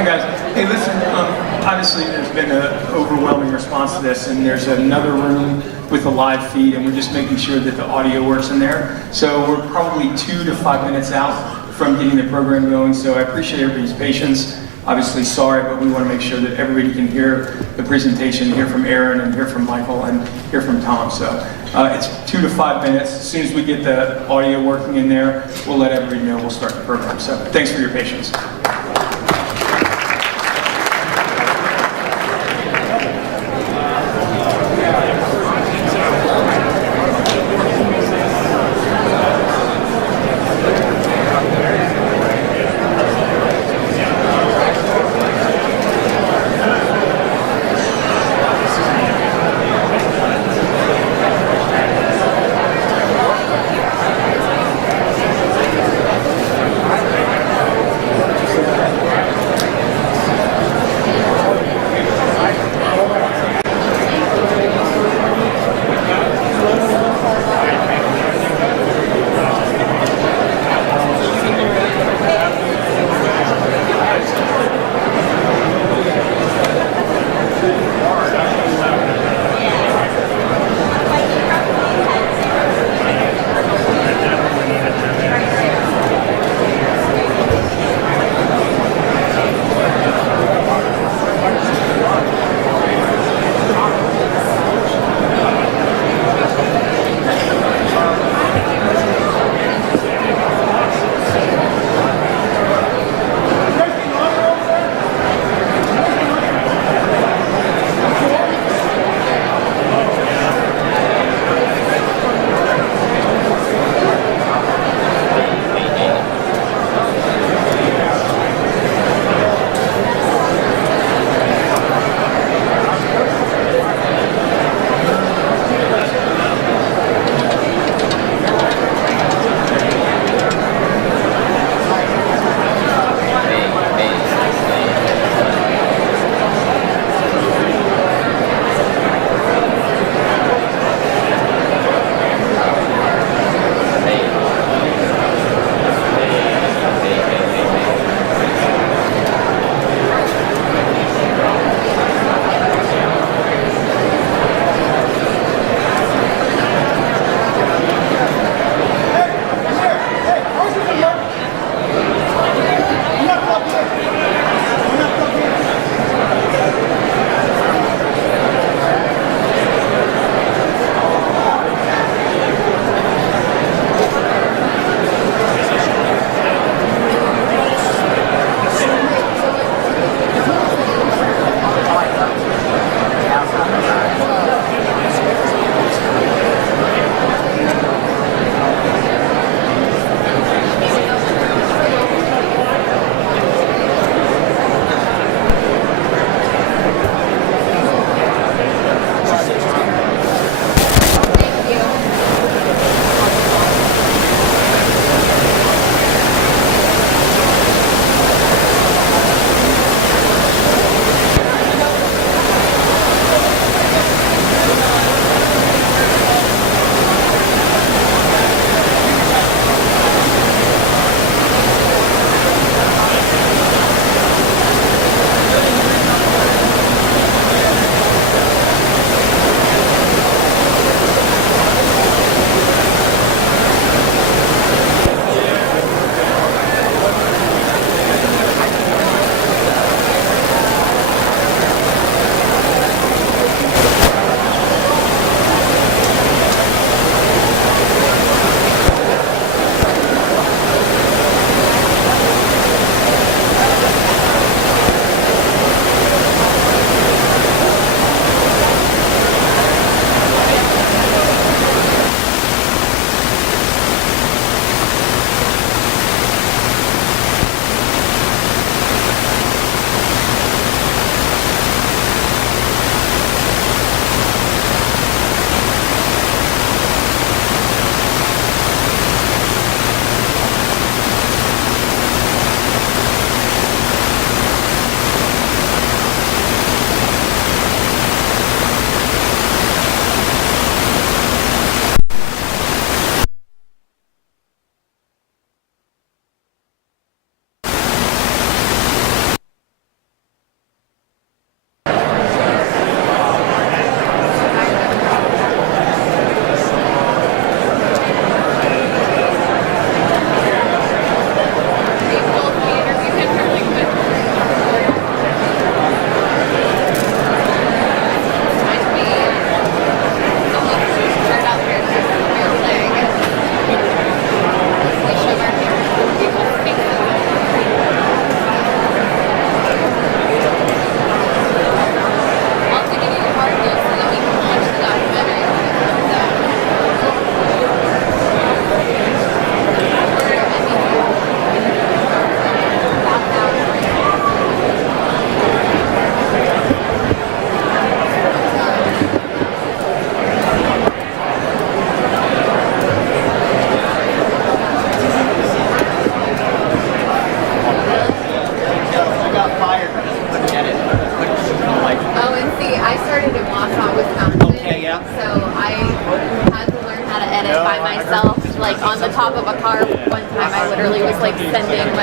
Hi guys. Hey, listen, obviously there's been an overwhelming response to this, and there's another room with a live feed, and we're just making sure that the audio works in there. So we're probably 2 to 5 minutes out from getting the program going, so I appreciate everybody's patience. Obviously sorry, but we want to make sure that everybody can hear the presentation, hear from Erin, and hear from Michael, and hear from Tom. So it's 2 to 5 minutes. As soon as we get the audio working in there, we'll let everybody know we'll start the program. So thanks for your patience.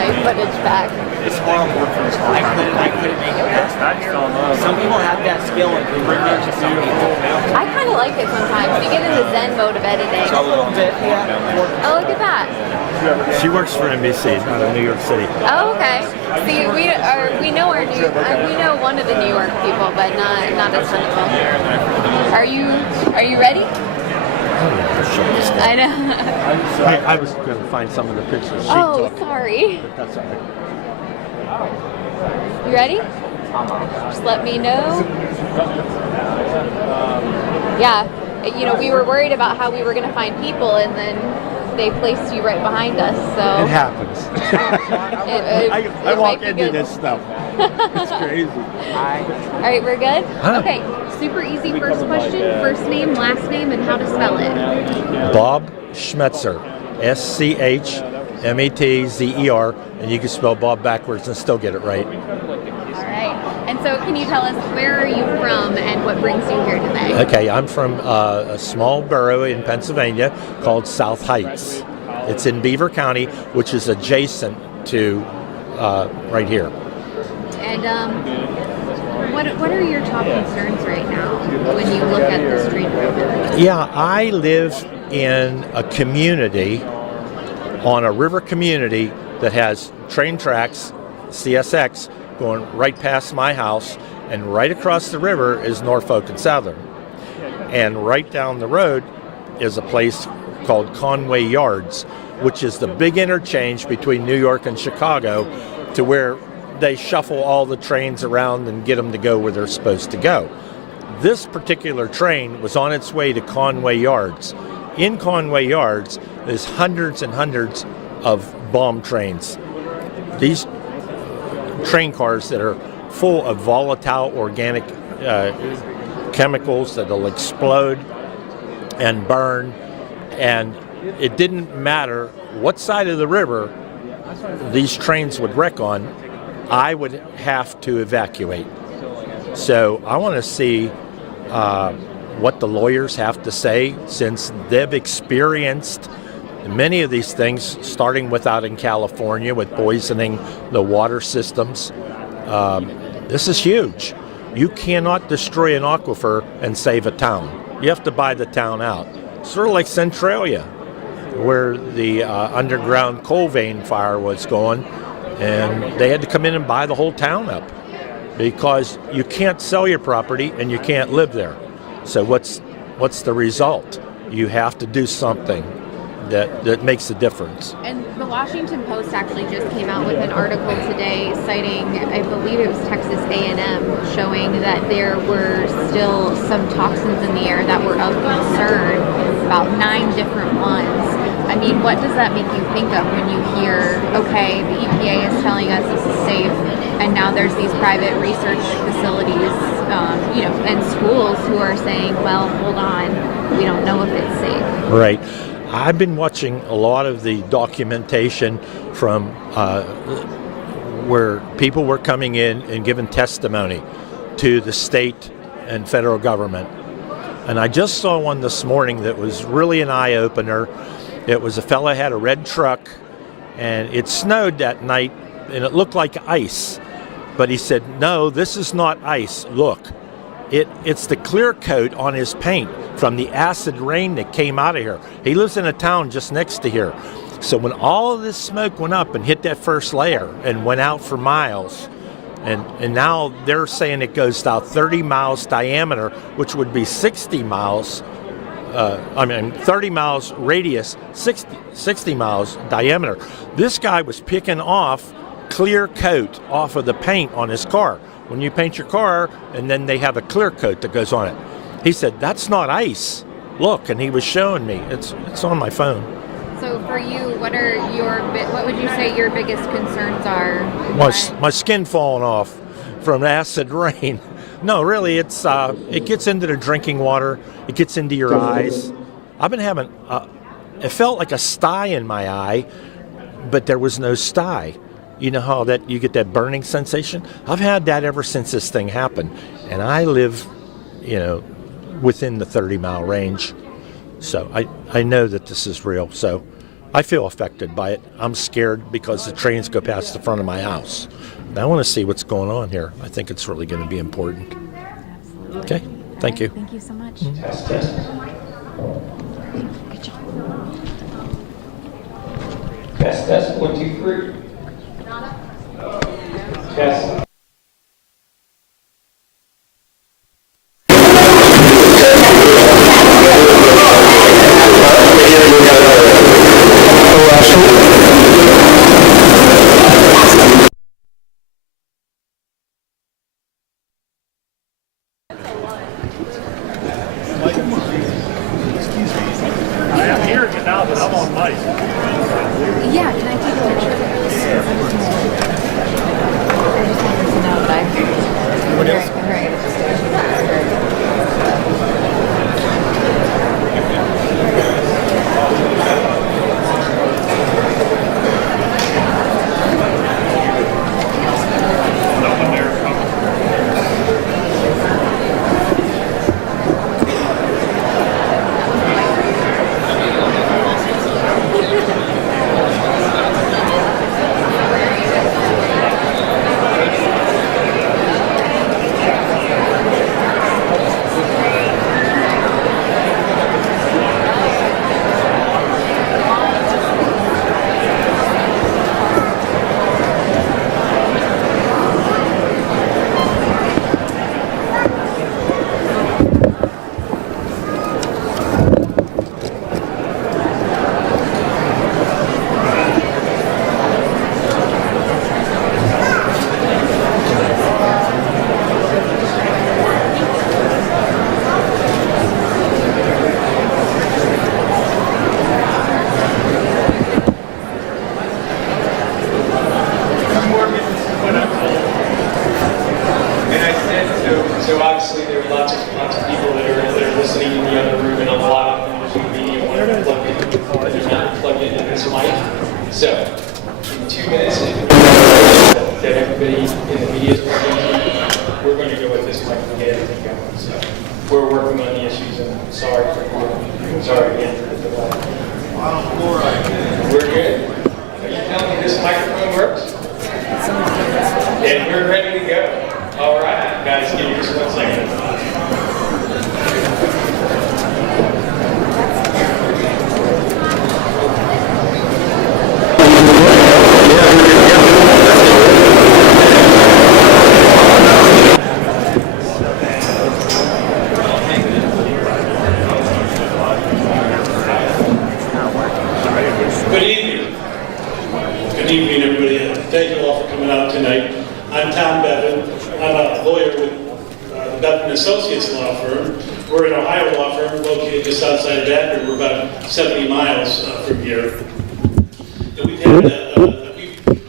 my footage back. It's horrible work for this I couldn't make it past that. Some people have that skill and can bring it to some people. I kind of like it sometimes. You get in the zen mode of editing. A little bit, yeah. Oh, look at that. She works for NBC out of New York City. Oh, okay. See, we know we know one of the New York people, but not a ton of them. Are you ready? I know. I was going to find some of the pictures she took. Sorry. But that's all right. You ready? Just let me know. Yeah, we were worried about how we were going to find people, and then they placed you right behind us. So it happens. I walk into this stuff. It's crazy. All right, we're good? Okay, super easy first question. First name, last name, and how to spell it. Bob Schmetzer. SCHMETZER. And you can spell Bob backwards and still get it right. All right. And so can you tell us, where are you from and what brings you here today? Okay, I'm from a small borough in Pennsylvania called South Heights. It's in Beaver County, which is adjacent to right here. And what are your top concerns right now when you look at this train road? Yeah, I live in a community, on a river community that has train tracks, CSX, going right past my house, and right across the river is Norfolk and Southern. And right down the road is a place called Conway Yards, which is the big interchange between New York and Chicago, to where they shuffle all the trains around and get them to go where they're supposed to go. This particular train was on its way to Conway Yards. In Conway Yards is hundreds and hundreds of bomb trains. These train cars that are full of volatile organic chemicals that will explode and burn, and it didn't matter what side of the river these trains would wreck on, I would have to evacuate. So I want to see what the lawyers have to say, since they've experienced many of these things, starting with out in California with poisoning the water systems. This is huge. You cannot destroy an aquifer and save a town. You have to buy the town out. Sort of like Centralia, where the underground coal vein fire was going, and they had to come in and buy the whole town up because you can't sell your property and you can't live there. So what's the result? You have to do something that makes a difference. And the Washington Post actually just came out with an article today citing, I believe it was Texas A&M, showing that there were still some toxins in the air that were of concern, about 9 different ones. I mean, what does that make you think of when you hear, okay, the EPA is telling us this is safe, and now there's these private research facilities, and schools who are saying, well, hold on, we don't know if it's safe. Right. I've been watching a lot of the documentation from where people were coming in and giving testimony to the state and federal government. And I just saw one this morning that was really an eye-opener. It was a fella had a red truck, and it snowed that night, and it looked like ice. But he said, no, this is not ice. Look, it's the clear coat on his paint from the acid rain that came out of here. He lives in a town just next to here. So when all of this smoke went up and hit that first layer and went out for miles, and now they're saying it goes out 30 miles diameter, which would be 60 miles, 30 miles radius, 60 miles diameter. This guy was picking off clear coat off of the paint on his car. When you paint your car, and then they have a clear coat that goes on it. He said, that's not ice. Look, and he was showing me. It's on my phone. So for you, what would you say your biggest concerns are? My skin falling off from acid rain. No, really, it gets into the drinking water. It gets into your eyes. I've been having, it felt like a sty in my eye, but there was no sty. You know how that you get that burning sensation? I've had that ever since this thing happened. And I live, within the 30-mile range. So I know that this is real. So I feel affected by it. I'm scared because the trains go past the front of my house. I want to see what's going on here. I think it's really going to be important. Absolutely. Okay, thank you. Thank you so much. Test, test. Good job. Test, test, 1, 2, 3. Test. I'm hearing it now, but I'm on mic. Yeah, can I take a picture of this? I just wanted to know that I heard. What else? So obviously there are lots of people that are listening in the other room, and a lot of them are Zoom media when they're plugged in, but they're not plugged into this mic. So in 2 minutes, that everybody in the media is working, we're going to go with this mic and get everything going. So we're working on the issues, and I'm sorry again for the delay. We're good. Are you telling me this microphone works? And we're ready to go. All right, guys, give me just 1 second. Good evening. Good evening, everybody. Thank you all for coming out tonight. I'm Tom Bevan. I'm a lawyer with the Bevan Associates law firm. We're an Ohio law firm located just outside of Akron. We're about 70 miles from here. And we've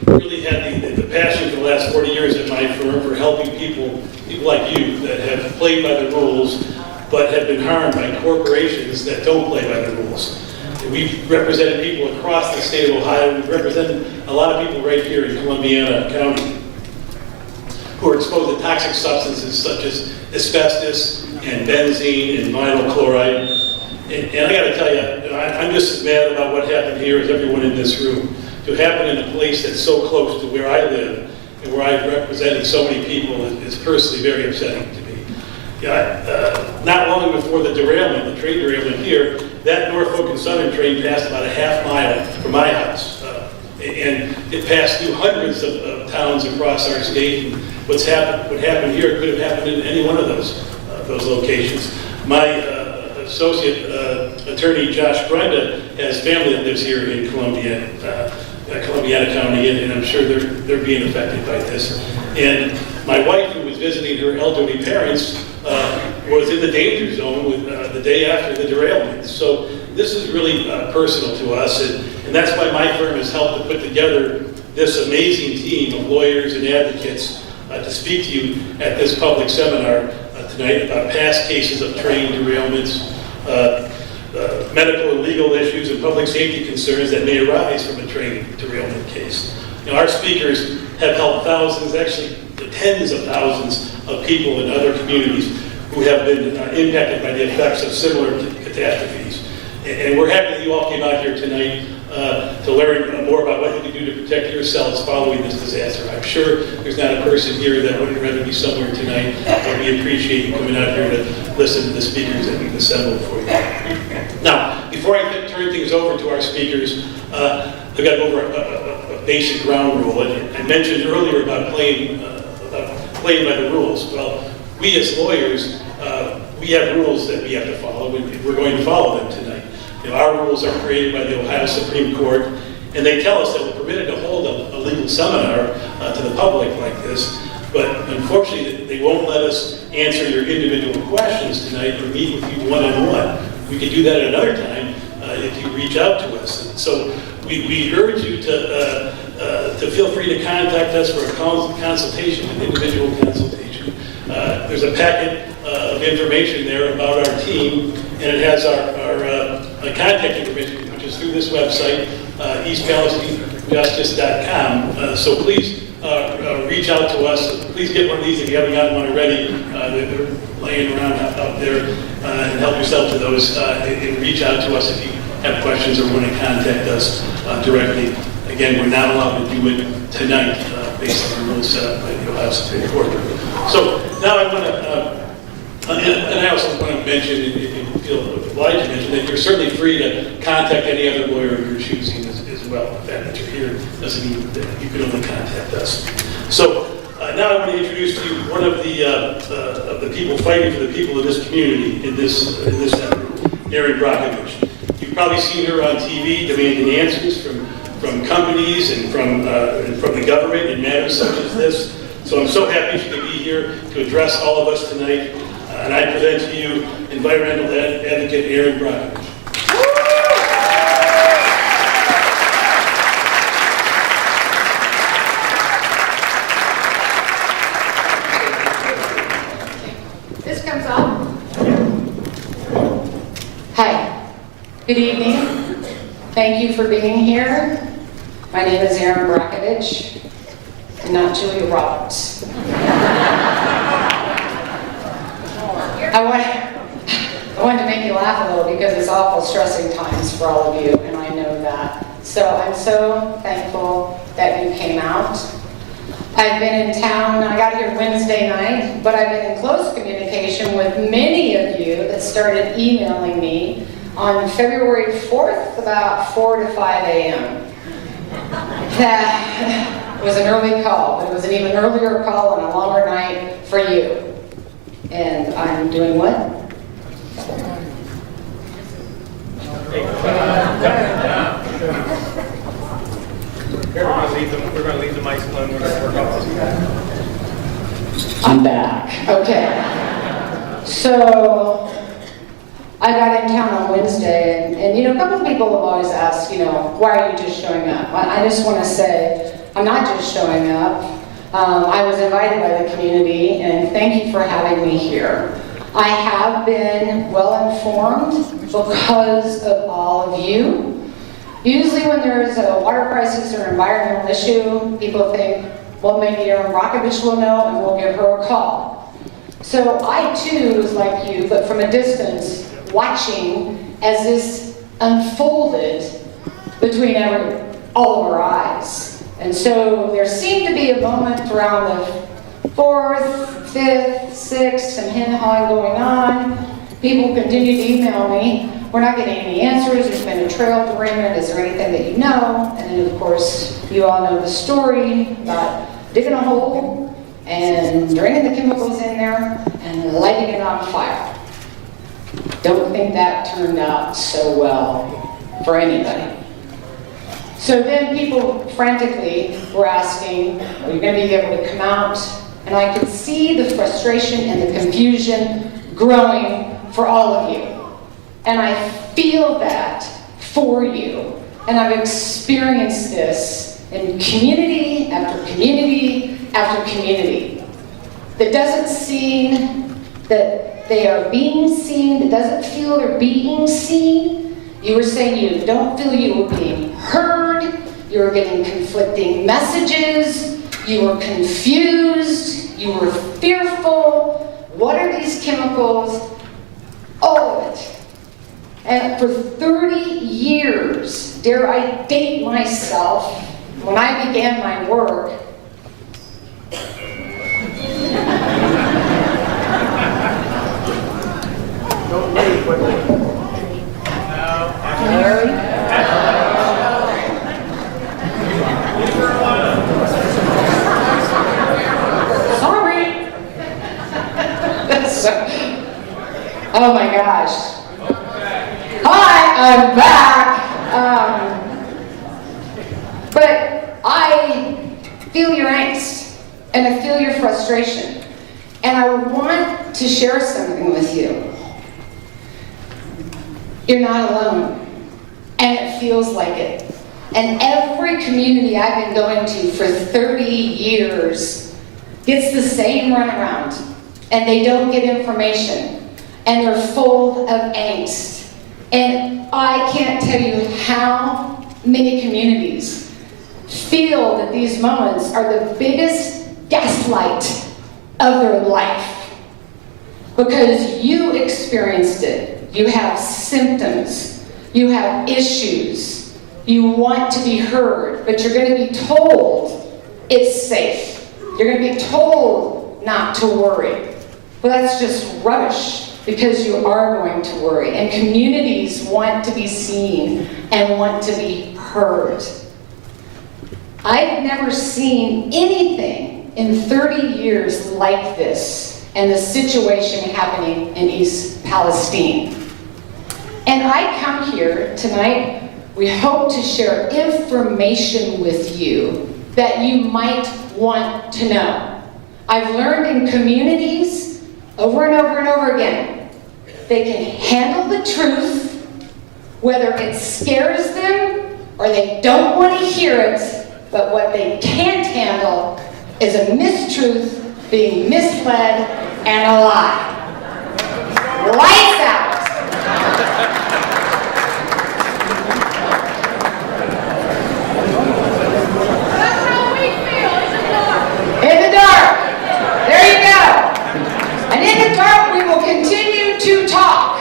really had the passion for the last 40 years at my firm for helping people like you that have played by the rules but have been harmed by corporations that don't play by the rules. We've represented people across the state of Ohio. We've represented a lot of people right here in Columbiana County who are exposed to toxic substances such as asbestos and benzene and vinyl chloride. And I got to tell you, I'm just as mad about what happened here as everyone in this room. To happen in a place that's so close to where I live and where I've represented so many people is personally very upsetting to me. Not long before the derailment, the train derailment here, that Norfolk and Southern train passed about a half mile from my house. And it passed through hundreds of towns across our state. And what happened here could have happened in any one of those locations. My associate attorney, Josh Brenda, has family that lives here in Columbiana County, and I'm sure they're being affected by this. And my wife, who was visiting her elderly parents, was in the danger zone with, the day after the derailment. So this is really personal to us, and that's why my firm has helped to put together this amazing team of lawyers and advocates to speak to you at this public seminar tonight about past cases of train derailments, medical and legal issues, and public safety concerns that may arise from a train derailment case. Our speakers have helped thousands, actually tens of thousands of people in other communities who have been impacted by the effects of similar catastrophes. And we're happy that you all came out here tonight. to learn more about what you can do to protect yourselves following this disaster. I'm sure there's not a person here that wouldn't rather be somewhere tonight, but we appreciate you coming out here to listen to the speakers that we've assembled for you. Now, before I turn things over to our speakers, I've got to go over a basic ground rule. And I mentioned earlier about playing by the rules. Well, we as lawyers, we have rules that we have to follow, and we're going to follow them tonight. You know, our rules are created by the Ohio Supreme Court, and they tell us that we're permitted to hold a legal seminar to the public like this, but unfortunately they won't let us answer your individual questions tonight or meet with you one-on-one. We can do that another time if you reach out to us. And so we urge you to feel free to contact us for a consultation, an individual consultation. There's a packet of information there about our team, and it has our contact information, which is through this website, eastpalestinejustice.com. So please reach out to us. Please get one of these if you haven't gotten one already. They're laying around out there, and help yourself to those, and reach out to us if you have questions or want to contact us directly. Again, we're not allowed to do it tonight based on the rules set up by the Ohio Supreme Court. So now I want to, and I also want to mention, if you feel obliged to mention, that you're certainly free to contact any other lawyer of your choosing as well. The fact that you're here doesn't mean that you can only contact us. So now I want to introduce to you one of the people fighting for the people of this community in this effort, Erin Brockovich. You've probably seen her on TV demanding answers from companies and from the government in matters such as this. So I'm so happy she could be here to address all of us tonight. And I present to you environmental advocate Erin Brockovich. This comes up. Hi. Good evening. Thank you for being here. My name is Erin Brockovich, and not Julia Roberts. I wanted to make you laugh a little because it's awful stressing times for all of you, and I know that. So I'm so thankful that you came out. I've been in town, I got here Wednesday night, but I've been in close communication with many of you that started emailing me on February 4th, about 4 to 5 a.m. That was an early call, but it was an even earlier call and a longer night for you. And I'm doing what? We're going to leave the mics alone. We're going to work off this. I'm back. Okay. So I got in town on Wednesday, and you know, a couple of people have always asked, you know, why are you just showing up? I just want to say, I'm not just showing up. I was invited by the community, and thank you for having me here. I have been well informed because of all of you. Usually when there's a water crisis or environmental issue, people think, well, maybe Erin Brockovich will know and we'll give her a call. So I too was like you, but from a distance, watching as this unfolded between all of our eyes. And so there seemed to be a moment around the 4th, 5th, 6th, some hen-hawing going on. People continued to email me. We're not getting any answers. There's been a trail derailment. Is there anything that you know? And then, of course, you all know the story about digging a hole and draining the chemicals in there and lighting it on fire. Don't think that turned out so well for anybody. So then people frantically were asking, are you going to be able to come out? And I could see the frustration and the confusion growing for all of you. And I feel that for you. And I've experienced this in community after community after community. That doesn't seem that they are being seen, that doesn't feel they're being seen. You were saying you don't feel you were being heard, you were getting conflicting messages, you were confused, you were fearful. What are these chemicals? All of it. And for 30 years, dare I date myself, when I began my work, sorry. Oh my gosh. Hi, I'm back. But I feel your angst and I feel your frustration. And I want to share something with you. You're not alone. And it feels like it. And every community I've been going to for 30 years gets the same runaround. And they don't get information. And they're full of angst. And I can't tell you how many communities feel that these moments are the biggest gaslight of their life. Because you experienced it. You have symptoms. You have issues. You want to be heard, but you're going to be told it's safe. You're going to be told not to worry. Well, that's just rubbish, because you are going to worry. And communities want to be seen and want to be heard. I've never seen anything in 30 years like this and the situation happening in East Palestine. And I come here tonight, we hope to share information with you that you might want to know. I've learned in communities over and over and over again, they can handle the truth, whether it scares them or they don't want to hear it, but what they can't handle is a mistruth, being misled, and a lie. Lights out. That's how we feel, in the dark. There you go. And in the dark, we will continue to talk.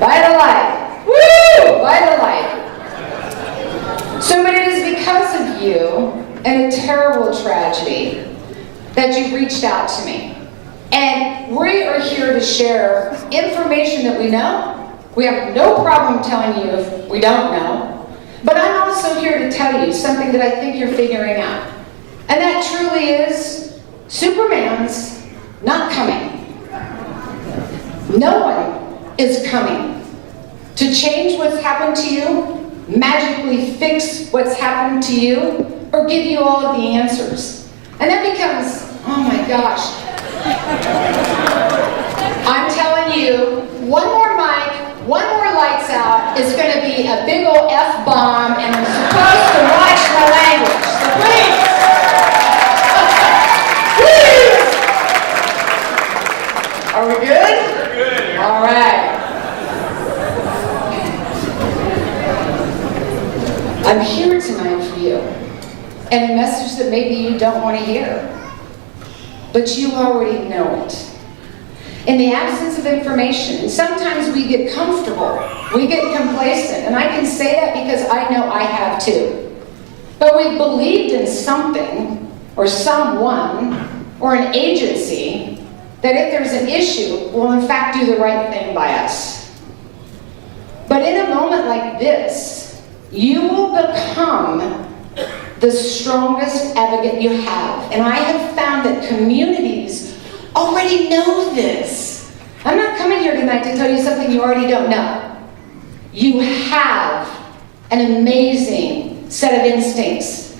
By the light. Woo! By the light. So, but it is because of you and a terrible tragedy that you've reached out to me. And we are here to share information that we know. We have no problem telling you if we don't know. But I'm also here to tell you something that I think you're figuring out. And that truly is, Superman's not coming. No one is coming to change what's happened to you, magically fix what's happened to you, or give you all of the answers. And that becomes, oh my gosh. I'm telling you, one more mic, one more lights out, is going to be a big old F-bomb, and I'm supposed to watch my language. So please. Please. Are we good? We're good. All right. I'm here tonight for you, and a message that maybe you don't want to hear, but you already know it. In the absence of information, and sometimes we get comfortable, we get complacent, and I can say that because I know I have too. But we believed in something, or someone, or an agency, that if there's an issue, will in fact do the right thing by us. But in a moment like this, you will become the strongest advocate you have. And I have found that communities already know this. I'm not coming here tonight to tell you something you already don't know. You have an amazing set of instincts.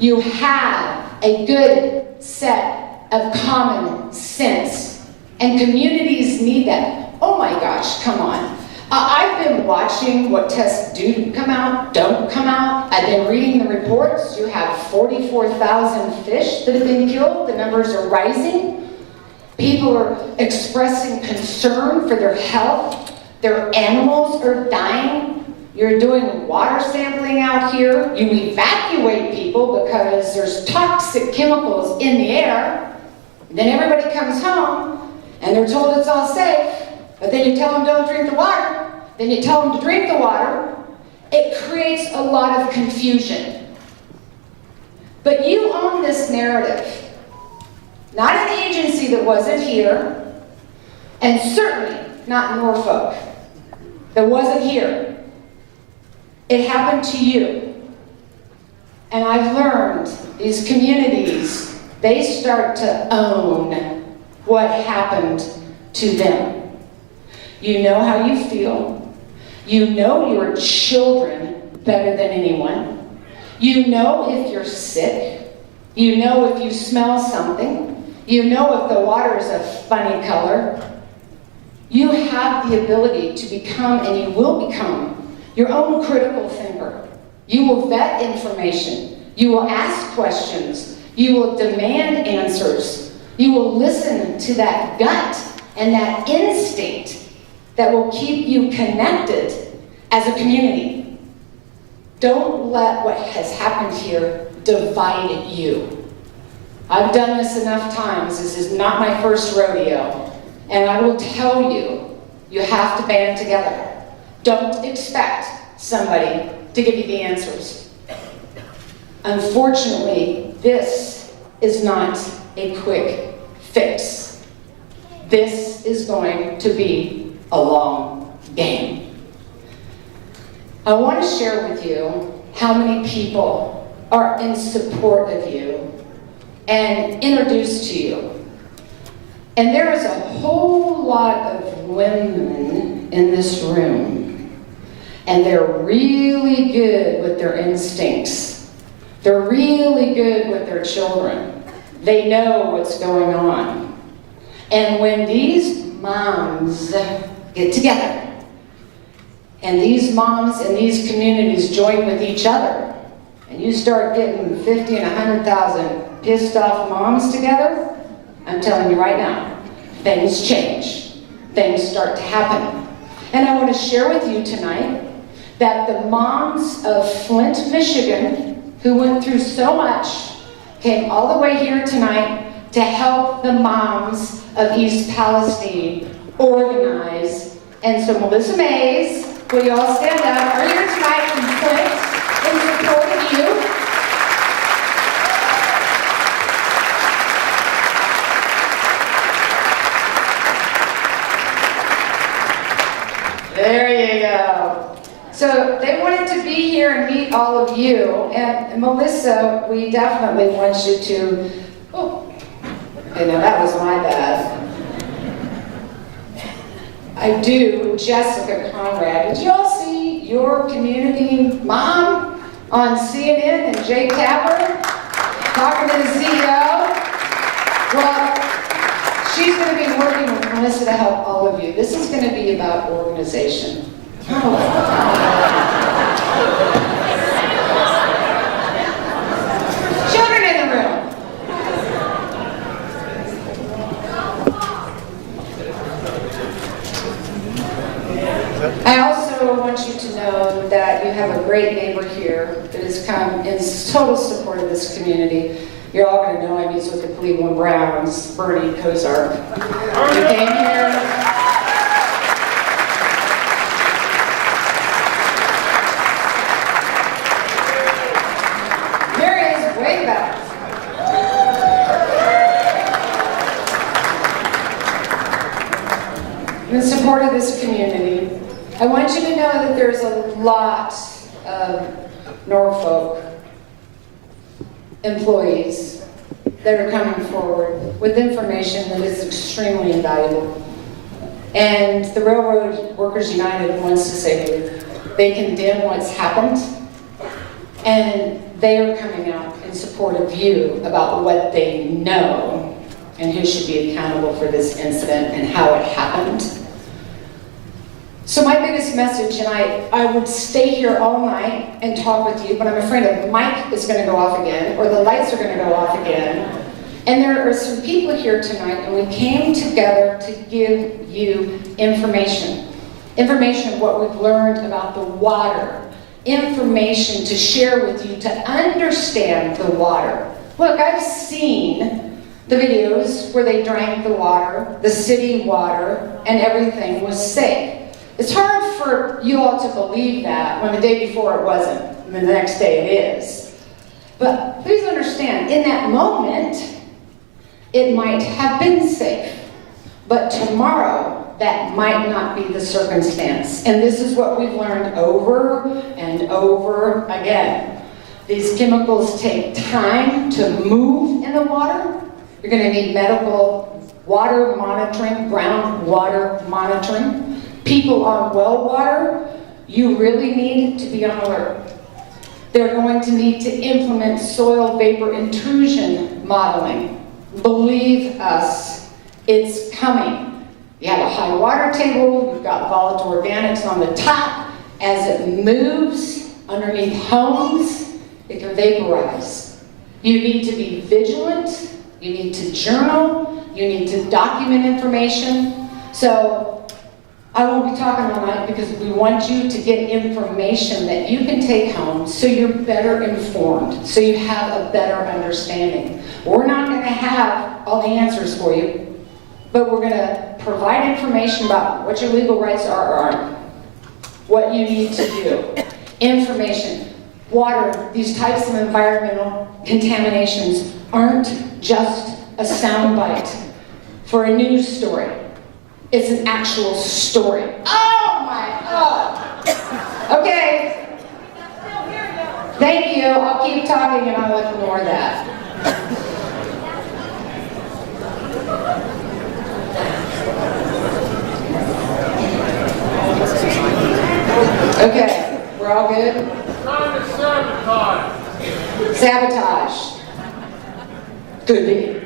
You have a good set of common sense. And communities need that. Oh my gosh, come on. I've been watching what tests do come out, don't come out. I've been reading the reports. You have 44,000 fish that have been killed. The numbers are rising. People are expressing concern for their health. Their animals are dying. You're doing water sampling out here. You evacuate people because there's toxic chemicals in the air. Then everybody comes home, and they're told it's all safe, but then you tell them don't drink the water, then you tell them to drink the water. It creates a lot of confusion. But you own this narrative. Not an agency that wasn't here, and certainly not Norfolk that wasn't here. It happened to you. And I've learned these communities, they start to own what happened to them. You know how you feel. You know your children better than anyone. You know if you're sick. You know if you smell something. You know if the water is a funny color. You have the ability to become, and you will become, your own critical thinker. You will vet information. You will ask questions. You will demand answers. You will listen to that gut and that instinct that will keep you connected as a community. Don't let what has happened here divide you. I've done this enough times. This is not my first rodeo. And I will tell you, you have to band together. Don't expect somebody to give you the answers. Unfortunately, this is not a quick fix. This is going to be a long game. I want to share with you how many people are in support of you and introduced to you. And there is a whole lot of women in this room, and they're really good with their instincts. They're really good with their children. They know what's going on. And when these moms get together, and these moms in these communities join with each other, and you start getting 50 and 100,000 pissed off moms together, I'm telling you right now, things change. Things start to happen. And I want to share with you tonight that the moms of Flint, Michigan, who went through so much, came all the way here tonight to help the moms of East Palestine organize. And so Melissa Mays, will you all stand up? Are here tonight from Flint in support of you. There you go. So they wanted to be here and meet all of you. And Melissa, we definitely want you to, okay, now that was my bad. I do, Jessica Conrad. Did you all see your community mom on CNN and Jay Tapper talking to the CEO? Well, she's going to be working with Melissa to help all of you. This is going to be about organization. Children in the room. I also want you to know that you have a great neighbor here that has come in total support of this community. You're all going to know him. He's with the Cleveland Browns, Bernie Kosar. He came here. There he is, way back. In support of this community, I want you to know that there's a lot of Norfolk employees that are coming forward with information that is extremely invaluable. And the Railroad Workers United wants to say they condemn what's happened, and they are coming out in support of you about what they know and who should be accountable for this incident and how it happened. So my biggest message, and I would stay here all night and talk with you, but I'm afraid a mic is going to go off again, or the lights are going to go off again. And there are some people here tonight, and we came together to give you information. Information of what we've learned about the water. Information to share with you to understand the water. Look, I've seen the videos where they drank the water, the city water, and everything was safe. It's hard for you all to believe that when the day before it wasn't, and the next day it is. But please understand, in that moment, it might have been safe. But tomorrow, that might not be the circumstance. And this is what we've learned over and over again. These chemicals take time to move in the water. You're going to need medical water monitoring, groundwater monitoring. People on well water, you really need to be on alert. They're going to need to implement soil vapor intrusion modeling. Believe us, it's coming. You have a high water table, you've got volatile organics on the top. As it moves underneath homes, it can vaporize. You need to be vigilant, you need to journal, you need to document information. So I won't be talking all night because we want you to get information that you can take home so you're better informed, so you have a better understanding. We're not going to have all the answers for you, but we're going to provide information about what your legal rights are or aren't, what you need to do. Information. Water, these types of environmental contaminations aren't just a soundbite for a news story. It's an actual story. Oh my God! Okay. Thank you. I'll keep talking and I'll ignore that. Okay, we're all good? Sabotage. Could be.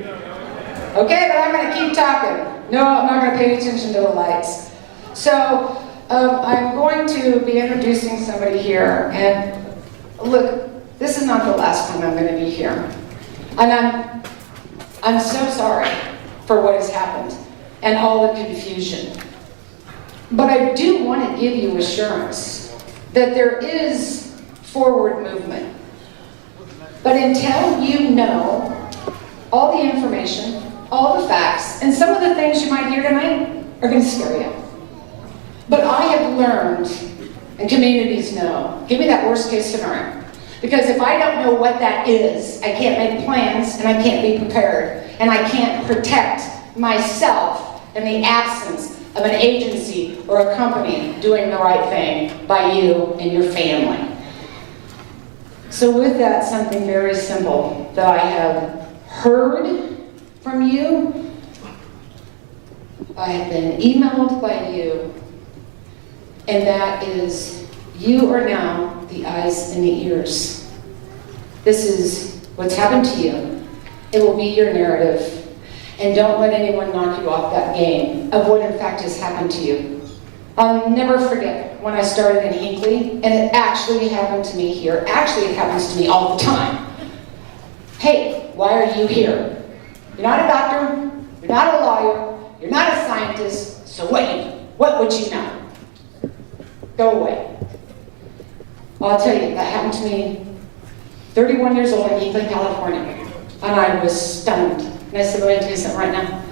Okay, but I'm going to keep talking. No, I'm not going to pay attention to the lights. So, I'm going to be introducing somebody here, and look, this is not the last time I'm going to be here. And I'm so sorry for what has happened and all the confusion. But I do want to give you assurance that there is forward movement. But until you know all the information, all the facts, and some of the things you might hear tonight are going to scare you. But I have learned, and communities know, give me that worst case scenario. Because if I don't know what that is, I can't make plans, and I can't be prepared, and I can't protect myself in the absence of an agency or a company doing the right thing by you and your family. So with that, something very simple that I have heard from you, I have been emailed by you, and that is, you are now the eyes and the ears. This is what's happened to you. It will be your narrative. And don't let anyone knock you off that game of what in fact has happened to you. I'll never forget when I started in Hinckley, and it actually happened to me here. Actually, it happens to me all the time. Hey, why are you here? You're not a doctor, you're not a lawyer, you're not a scientist, so what would you know? Go away. Well, I'll tell you, that happened to me 31 years old in East California, and I was stunned. And I said, let me tell you something right now.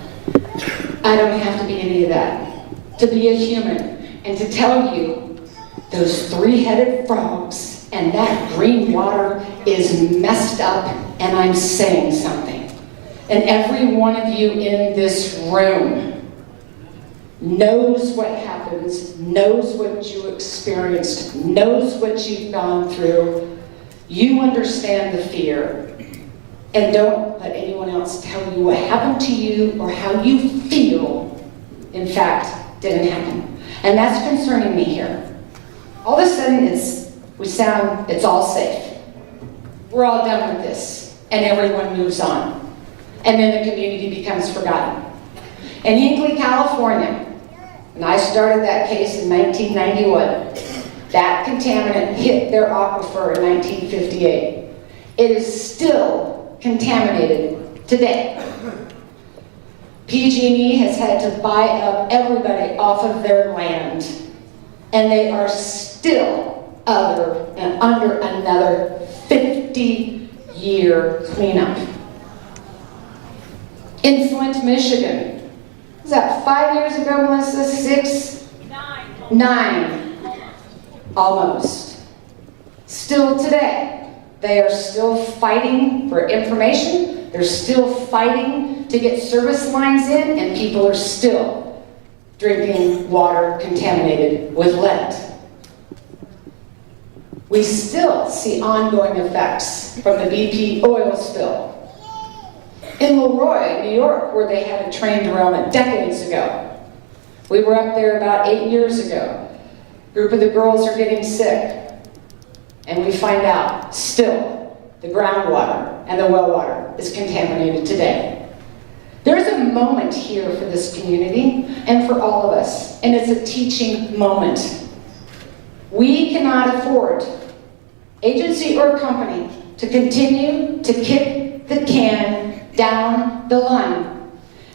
I don't have to be any of that. To be a human and to tell you those three-headed frogs and that green water is messed up, and I'm saying something. And every one of you in this room knows what happens, knows what you experienced, knows what you've gone through. You understand the fear. And don't let anyone else tell you what happened to you or how you feel, in fact, didn't happen. And that's concerning me here. All of a sudden, it's all safe. We're all done with this, and everyone moves on. And then the community becomes forgotten. In Hinckley, California, and I started that case in 1991, that contaminant hit their aquifer in 1958. It is still contaminated today. PG&E has had to buy up everybody off of their land, and they are still under another 50-year cleanup. In Flint, Michigan. Was that 5 years ago, Melissa? 6? 9. Almost. Still today, they are still fighting for information. They're still fighting to get service lines in, and people are still drinking water contaminated with lead. We still see ongoing effects from the BP oil spill. In Leroy, New York, where they had a train derailment decades ago. We were up there about 8 years ago. A group of the girls are getting sick. And we find out, still, the groundwater and the well water is contaminated today. There's a moment here for this community and for all of us, and it's a teaching moment. We cannot afford, agency or company, to continue to kick the can down the line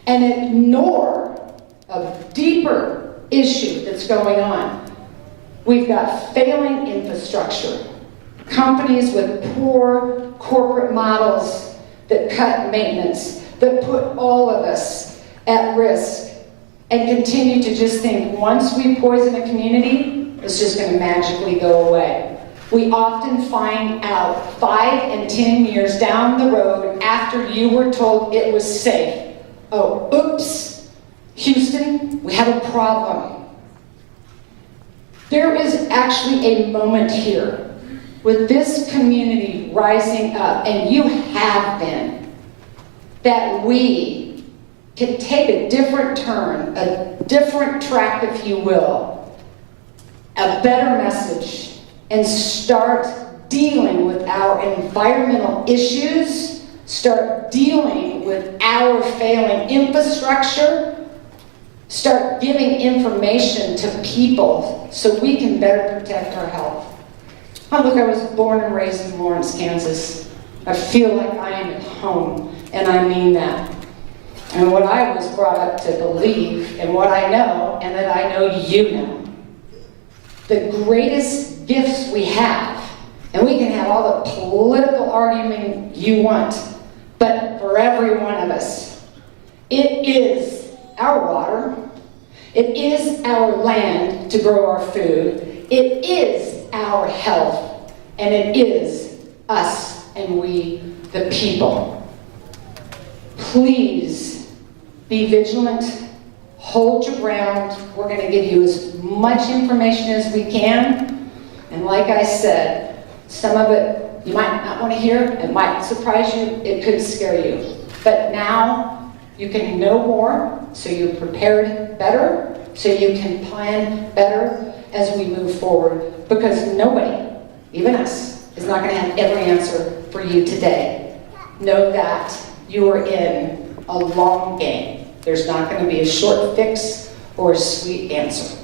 and ignore a deeper issue that's going on. We've got failing infrastructure, companies with poor corporate models that cut maintenance, that put all of us at risk, and continue to just think once we poison a community, it's just going to magically go away. We often find out 5 and 10 years down the road after you were told it was safe. Oh, oops, Houston, we have a problem. There is actually a moment here with this community rising up, and you have been, that we can take a different turn, a different track, if you will, a better message, and start dealing with our environmental issues, start dealing with our failing infrastructure, start giving information to people so we can better protect our health. Oh, look, I was born and raised in Lawrence, Kansas. I feel like I am at home, and I mean that. And what I was brought up to believe, and what I know, and that I know you know. The greatest gifts we have, and we can have all the political argument you want, but for every one of us, it is our water, it is our land to grow our food, it is our health, and it is us and we, the people. Please be vigilant. Hold your ground. We're going to give you as much information as we can. And like I said, some of it you might not want to hear. It might surprise you. It could scare you. But now you can know more, so you're prepared better, so you can plan better as we move forward. Because nobody, even us, is not going to have every answer for you today. Know that you are in a long game. There's not going to be a short fix or a sweet answer.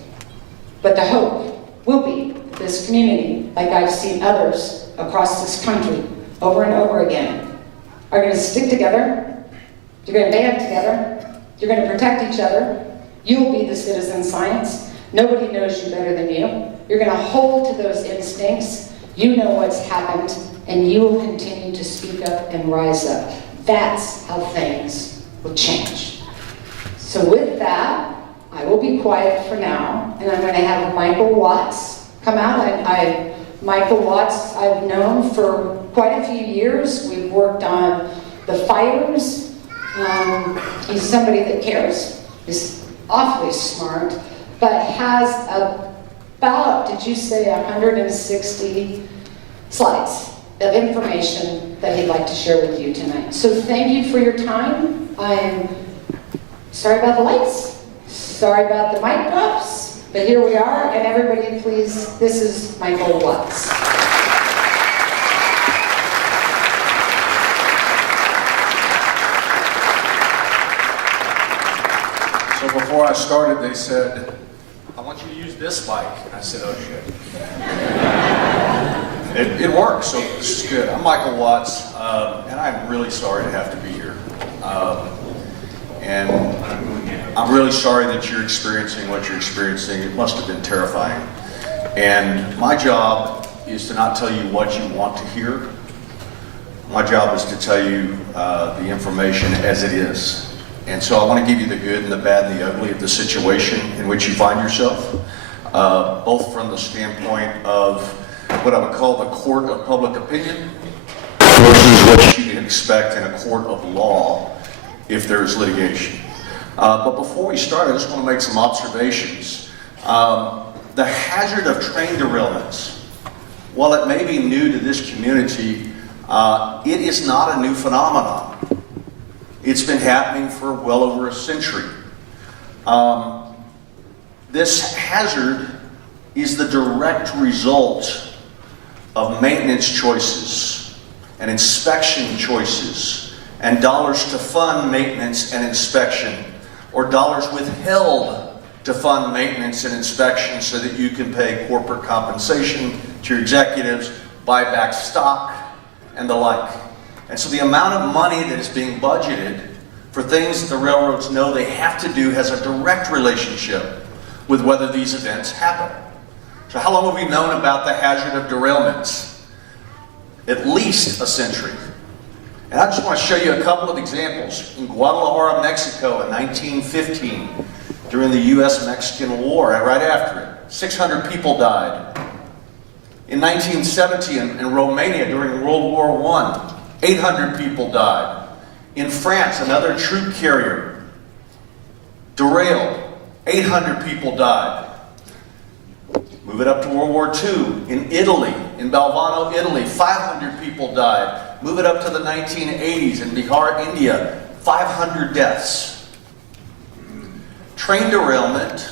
But the hope will be that this community, like I've seen others across this country over and over again, are going to stick together, you're going to band together, you're going to protect each other, you'll be the citizen science, nobody knows you better than you, you're going to hold to those instincts, you know what's happened, and you will continue to speak up and rise up. That's how things will change. So with that, I will be quiet for now, and I'm going to have Michael Watts come out. Michael Watts I've known for quite a few years. We've worked on the fires. He's somebody that cares. He's awfully smart, but has about, did you say, 160 slides of information that he'd like to share with you tonight. So thank you for your time. I'm sorry about the lights, sorry about the mic drops, but here we are, and everybody please, this is Michael Watts. So before I started, they said, I want you to use this mic. And I said, oh shit. It works, so this is good. I'm Michael Watts, and I'm really sorry to have to be here. And I'm really sorry that you're experiencing what you're experiencing. It must have been terrifying. And my job is to not tell you what you want to hear. My job is to tell you the information as it is. And so I want to give you the good and the bad and the ugly of the situation in which you find yourself, both from the standpoint of what I would call the court of public opinion versus what you can expect in a court of law if there is litigation. But before we start, I just want to make some observations. The hazard of train derailments, while it may be new to this community, it is not a new phenomenon. It's been happening for well over a century. This hazard is the direct result of maintenance choices and inspection choices and dollars to fund maintenance and inspection, or dollars withheld to fund maintenance and inspection so that you can pay corporate compensation to your executives, buy back stock, and the like. And so the amount of money that is being budgeted for things that the railroads know they have to do has a direct relationship with whether these events happen. So how long have we known about the hazard of derailments? At least a century. And I just want to show you a couple of examples. In Guadalajara, Mexico in 1915, during the US-Mexican War, right after it, 600 people died. In 1970, in Romania during World War I, 800 people died. In France, another troop carrier derailed, 800 people died. Move it up to World War II. In Italy, in Balvano, Italy, 500 people died. Move it up to the 1980s in Bihar, India, 500 deaths. Train derailment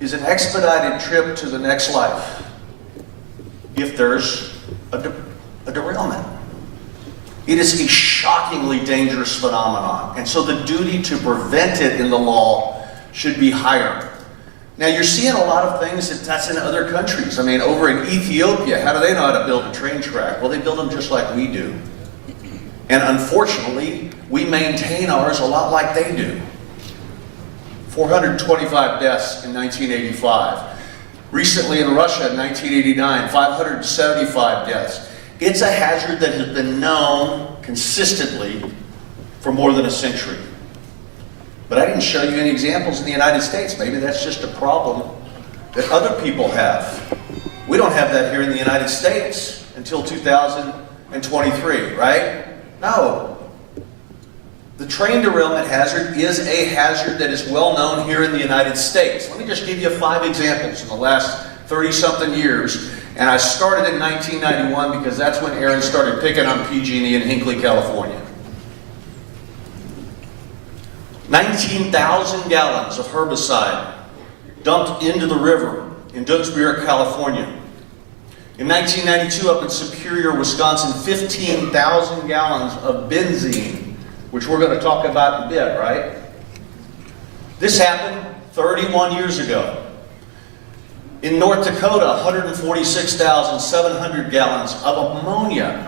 is an expedited trip to the next life if there's a derailment. It is a shockingly dangerous phenomenon, and so the duty to prevent it in the law should be higher. Now you're seeing a lot of things that's in other countries. I mean, over in Ethiopia, how do they know how to build a train track? Well, they build them just like we do. And unfortunately, we maintain ours a lot like they do. 425 deaths in 1985. Recently in Russia in 1989, 575 deaths. It's a hazard that has been known consistently for more than a century. But I didn't show you any examples in the United States. Maybe that's just a problem that other people have. We don't have that here in the United States until 2023, right? No. The train derailment hazard is a hazard that is well known here in the United States. Let me just give you 5 examples in the last 30-something years. And I started in 1991 because that's when Erin started picking on PG&E in Hinckley, California. 19,000 gallons of herbicide dumped into the river in Duxbury, California. In 1992, up in Superior, Wisconsin, 15,000 gallons of benzene, which we're going to talk about in a bit, right? This happened 31 years ago. In North Dakota, 146,700 gallons of ammonia.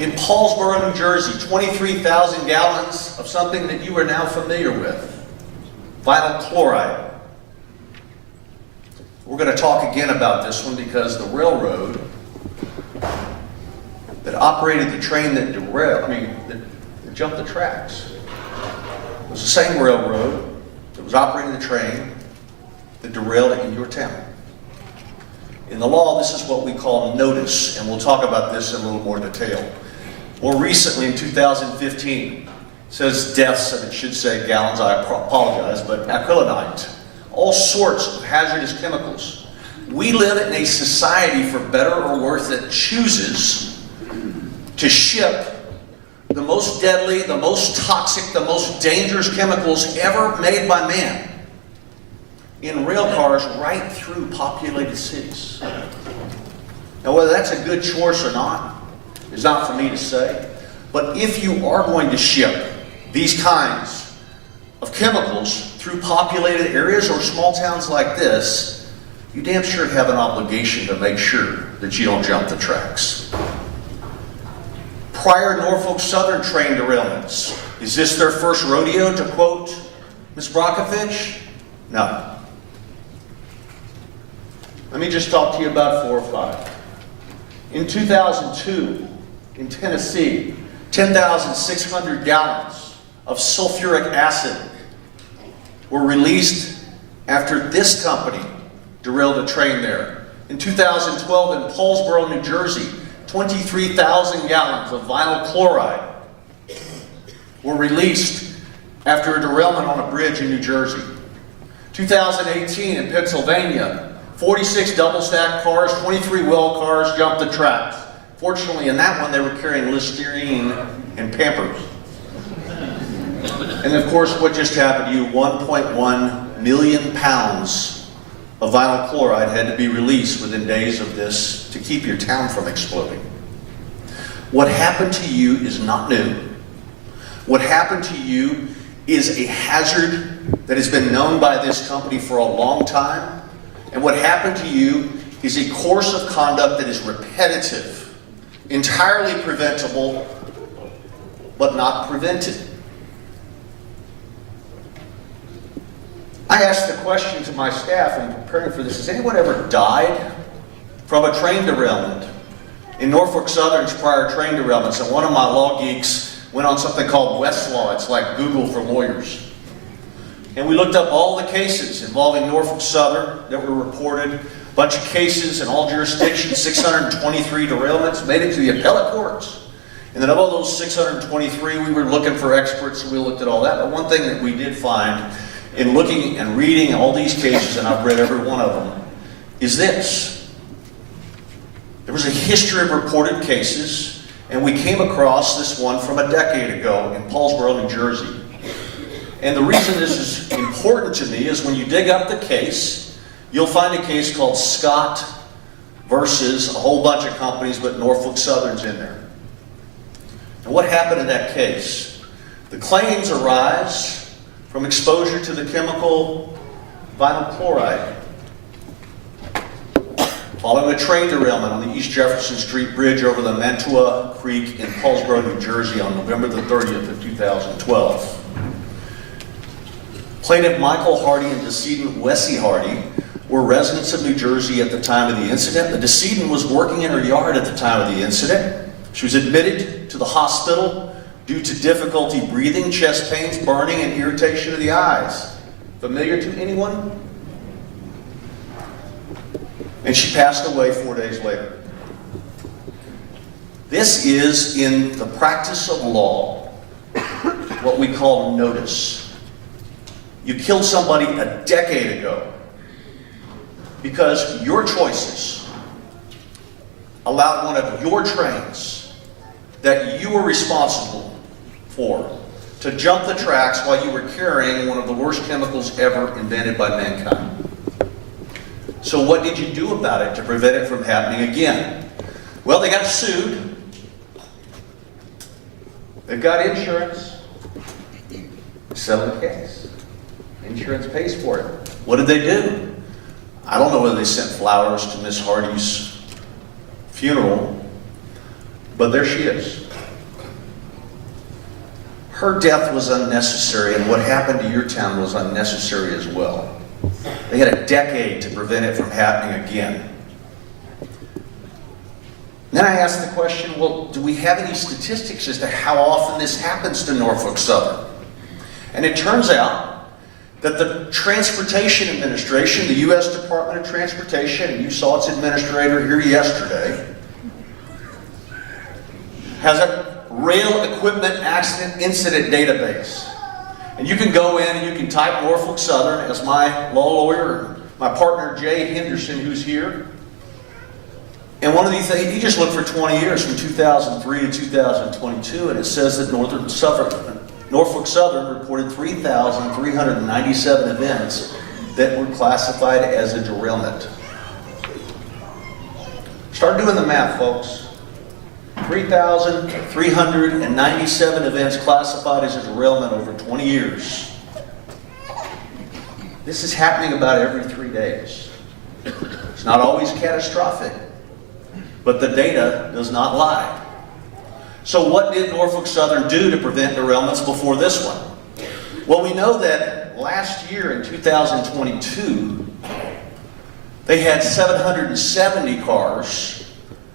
In Paulsboro, New Jersey, 23,000 gallons of something that you are now familiar with, vinyl chloride. We're going to talk again about this one because the railroad that operated the train that that jumped the tracks, it was the same railroad that was operating the train that derailed it in your town. In the law, this is what we call notice, and we'll talk about this in a little more detail. More recently, in 2015, it says deaths, and it should say gallons, I apologize, but acrylamide, all sorts of hazardous chemicals. We live in a society, for better or worse, that chooses to ship the most deadly, the most toxic, the most dangerous chemicals ever made by man in rail cars right through populated cities. Now, whether that's a good choice or not is not for me to say, but if you are going to ship these kinds of chemicals through populated areas or small towns like this, you damn sure have an obligation to make sure that you don't jump the tracks. Prior Norfolk Southern train derailments. Is this their first rodeo, to quote Ms. Brockovich? No. Let me just talk to you about 4 or 5. In 2002, in Tennessee, 10,600 gallons of sulfuric acid were released after this company derailed a train there. In 2012 in Paulsboro, New Jersey, 23,000 gallons of vinyl chloride were released after a derailment on a bridge in New Jersey. 2018 in Pennsylvania, 46 double-stacked cars, 23 well cars jumped the tracks. Fortunately, in that one, they were carrying Listerine and Pampers. And of course, what just happened to you, 1.1 million pounds of vinyl chloride had to be released within days of this to keep your town from exploding. What happened to you is not new. What happened to you is a hazard that has been known by this company for a long time. And what happened to you is a course of conduct that is repetitive, entirely preventable, but not prevented. I asked the question to my staff in preparing for this, has anyone ever died from a train derailment? In Norfolk Southern's prior train derailments, and one of my law geeks went on something called Westlaw. It's like Google for lawyers. And we looked up all the cases involving Norfolk Southern that were reported, a bunch of cases in all jurisdictions, 623 derailments, made it to the appellate courts. And then of all those 623, we were looking for experts, and we looked at all that. But one thing that we did find in looking and reading all these cases, and I've read every one of them, is this. There was a history of reported cases, and we came across this one from a decade ago in Paulsboro, New Jersey. And the reason this is important to me is when you dig up the case, you'll find a case called Scott versus a whole bunch of companies, but Norfolk Southern's in there. And what happened in that case? The claims arise from exposure to the chemical vinyl chloride following a train derailment on the East Jefferson Street Bridge over the Mantua Creek in Paulsboro, New Jersey on November the 30th of 2012. Plaintiff Michael Hardy and decedent Wessie Hardy were residents of New Jersey at the time of the incident. The decedent was working in her yard at the time of the incident. She was admitted to the hospital due to difficulty breathing, chest pains, burning, and irritation of the eyes. Familiar to anyone? And she passed away 4 days later. This is, in the practice of law, what we call notice. You killed somebody a decade ago because your choices allowed one of your trains that you were responsible for to jump the tracks while you were carrying one of the worst chemicals ever invented by mankind. So what did you do about it to prevent it from happening again? Well, they got sued. They've got insurance. Settle the case. Insurance pays for it. What did they do? I don't know whether they sent flowers to Miss Hardy's funeral, but there she is. Her death was unnecessary, and what happened to your town was unnecessary as well. They had a decade to prevent it from happening again. Then I asked the question, well, do we have any statistics as to how often this happens to Norfolk Southern? And it turns out that the Transportation Administration, the U.S. Department of Transportation, and you saw its administrator here yesterday, has a rail equipment accident incident database. And you can go in and you can type Norfolk Southern, as my law lawyer, my partner Jay Henderson, who's here. And one of these things, you just look for 20 years, from 2003 to 2022, and it says that Norfolk Southern reported 3,397 events that were classified as a derailment. Start doing the math, folks. 3,397 events classified as a derailment over 20 years. This is happening about every 3 days. It's not always catastrophic, but the data does not lie. So what did Norfolk Southern do to prevent derailments before this one? Well, we know that last year in 2022, they had 770 cars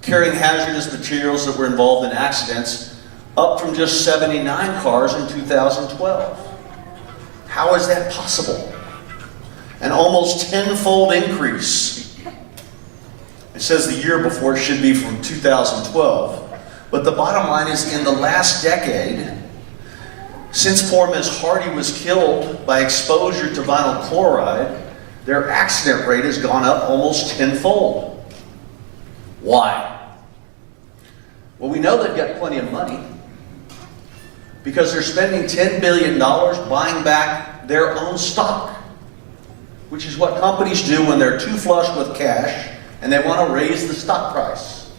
carrying hazardous materials that were involved in accidents up from just 79 cars in 2012. How is that possible? An almost tenfold increase. It says the year before it should be from 2012. But the bottom line is, in the last decade, since poor Ms. Hardy was killed by exposure to vinyl chloride, their accident rate has gone up almost tenfold. Why? Well, we know they've got plenty of money because they're spending $10 billion buying back their own stock, which is what companies do when they're too flush with cash and they want to raise the stock price.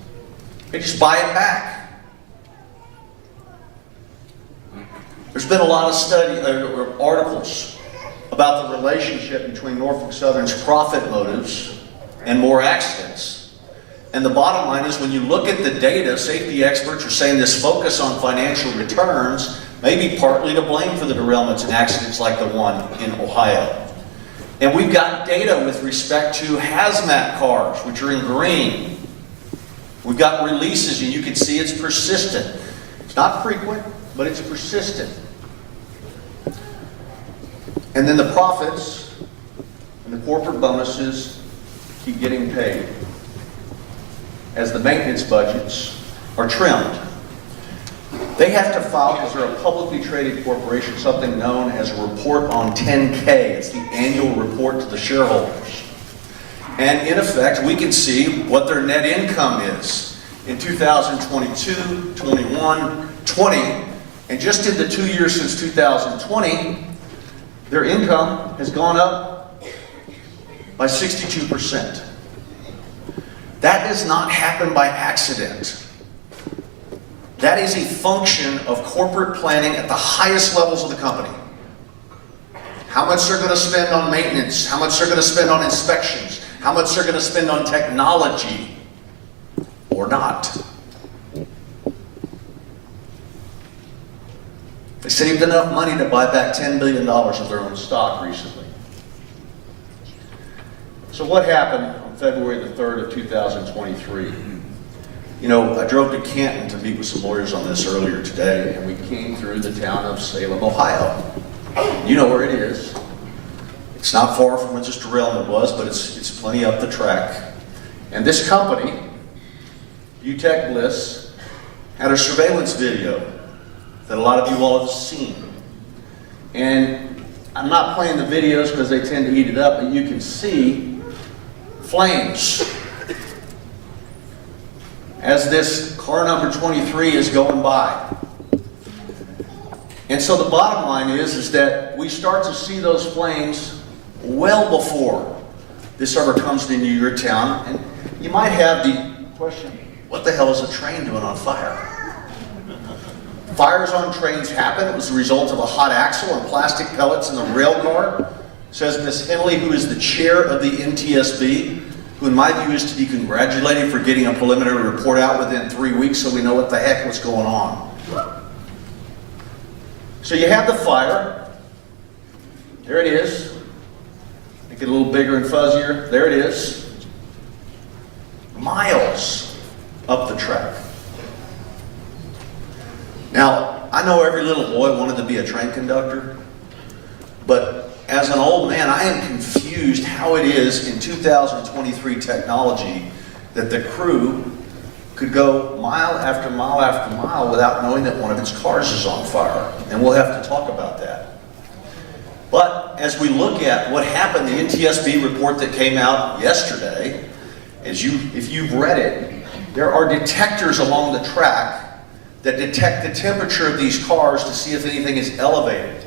They just buy it back. There's been a lot of articles about the relationship between Norfolk Southern's profit motives and more accidents. And the bottom line is, when you look at the data, safety experts are saying this focus on financial returns may be partly to blame for the derailments and accidents like the one in Ohio. And we've got data with respect to hazmat cars, which are in green. We've got releases, and you can see it's persistent. It's not frequent, but it's persistent. And then the profits and the corporate bonuses keep getting paid as the maintenance budgets are trimmed. They have to file, because they're a publicly traded corporation, something known as a report on 10K. It's the annual report to the shareholders. And in effect, we can see what their net income is in 2022, 21, 20, and just in the 2 years since 2020, their income has gone up by 62%. That does not happen by accident. That is a function of corporate planning at the highest levels of the company. How much they're going to spend on maintenance, how much they're going to spend on inspections, how much they're going to spend on technology, or not. They saved enough money to buy back $10 billion of their own stock recently. So what happened on February the 3rd of 2023? You know, I drove to Canton to meet with some lawyers on this earlier today, and we came through the town of Salem, Ohio. You know where it is. It's not far from where this derailment was, but it's plenty up the track. And this company, Utech Bliss, had a surveillance video that a lot of you all have seen. And I'm not playing the videos because they tend to eat it up, but you can see flames as this car number 23 is going by. And so the bottom line is that we start to see those flames well before this ever comes into your town. And you might have the question, what the hell is a train doing on fire? Fires on trains happen. It was the result of a hot axle and plastic pellets in the rail car, says Ms. Henley, who is the chair of the NTSB, who in my view is to be congratulated for getting a preliminary report out within 3 weeks so we know what the heck was going on. So you have the fire. There it is. Make it a little bigger and fuzzier. There it is. Miles up the track. Now, I know every little boy wanted to be a train conductor, but as an old man, I am confused how it is in 2023 technology that the crew could go mile after mile after mile without knowing that one of its cars is on fire. And we'll have to talk about that. But as we look at what happened, the NTSB report that came out yesterday, if you've read it, there are detectors along the track that detect the temperature of these cars to see if anything is elevated.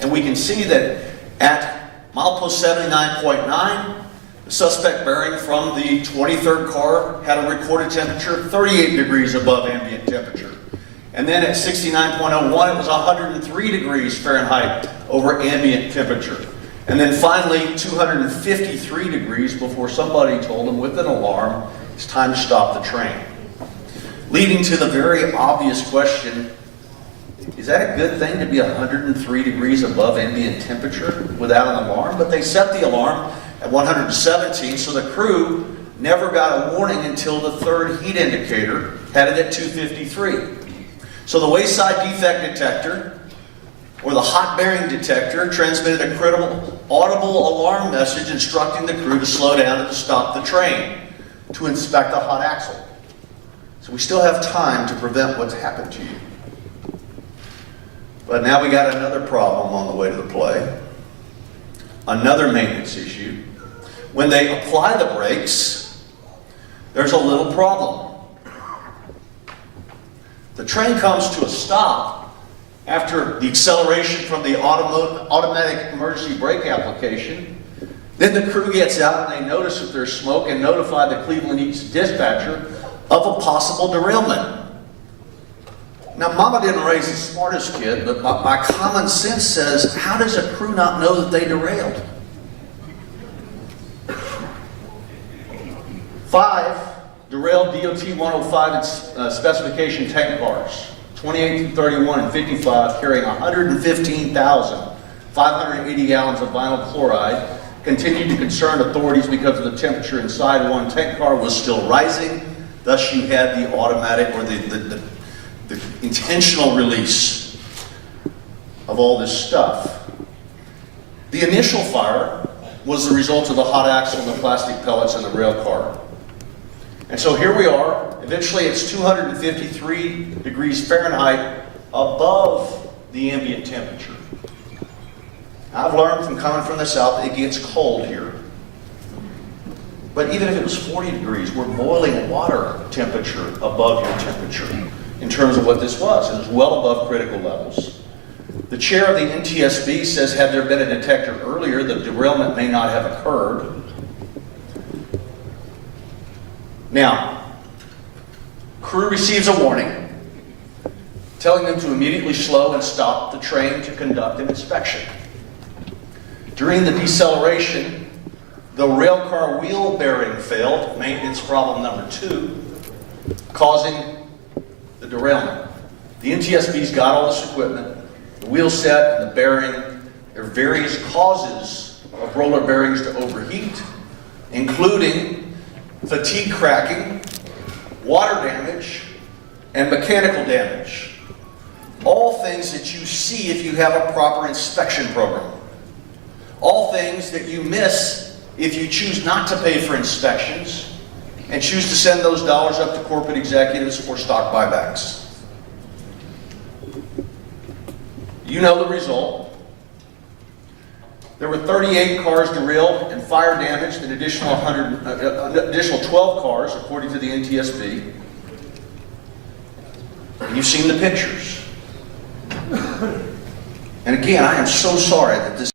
And we can see that at milepost 79.9, the suspect bearing from the 23rd car had a recorded temperature 38 degrees above ambient temperature. And then at 69.01, it was 103 degrees Fahrenheit over ambient temperature. And then finally, 253 degrees before somebody told them with an alarm, it's time to stop the train. Leading to the very obvious question, is that a good thing to be 103 degrees above ambient temperature without an alarm? But they set the alarm at 117, so the crew never got a warning until the third heat indicator had it at 253. So the wayside defect detector, or the hot bearing detector, transmitted a critical audible alarm message instructing the crew to slow down and to stop the train to inspect the hot axle. So we still have time to prevent what's happened to you. But now we got another problem on the way to the play. Another maintenance issue. When they apply the brakes, there's a little problem. The train comes to a stop after the acceleration from the automatic emergency brake application. Then the crew gets out and they notice that there's smoke and notify the Cleveland East dispatcher of a possible derailment. Now, Mama didn't raise the smartest kid, but my common sense says, how does a crew not know that they derailed? 5 derailed DOT 105 specification tank cars, 28 through 31 and 55, carrying 115,580 gallons of vinyl chloride, continued to concern authorities because of the temperature inside one tank car was still rising. Thus, you had the automatic or the intentional release of all this stuff. The initial fire was the result of the hot axle and the plastic pellets in the rail car. And so here we are. Eventually, it's 253 degrees Fahrenheit above the ambient temperature. I've learned from coming from the south, it gets cold here. But even if it was 40 degrees, we're boiling water temperature above your temperature in terms of what this was. It was well above critical levels. The chair of the NTSB says had there been a detector earlier, the derailment may not have occurred. Now, crew receives a warning telling them to immediately slow and stop the train to conduct an inspection. During the deceleration, the rail car wheel bearing failed, maintenance problem number 2, causing the derailment. The NTSB's got all this equipment, the wheel set and the bearing. There are various causes of roller bearings to overheat, including fatigue cracking, water damage, and mechanical damage. All things that you see if you have a proper inspection program. All things that you miss if you choose not to pay for inspections and choose to send those dollars up to corporate executives for stock buybacks. You know the result. There were 38 cars derailed and fire damaged, an additional 12 cars, according to the NTSB. And you've seen the pictures. And again, I am so sorry that this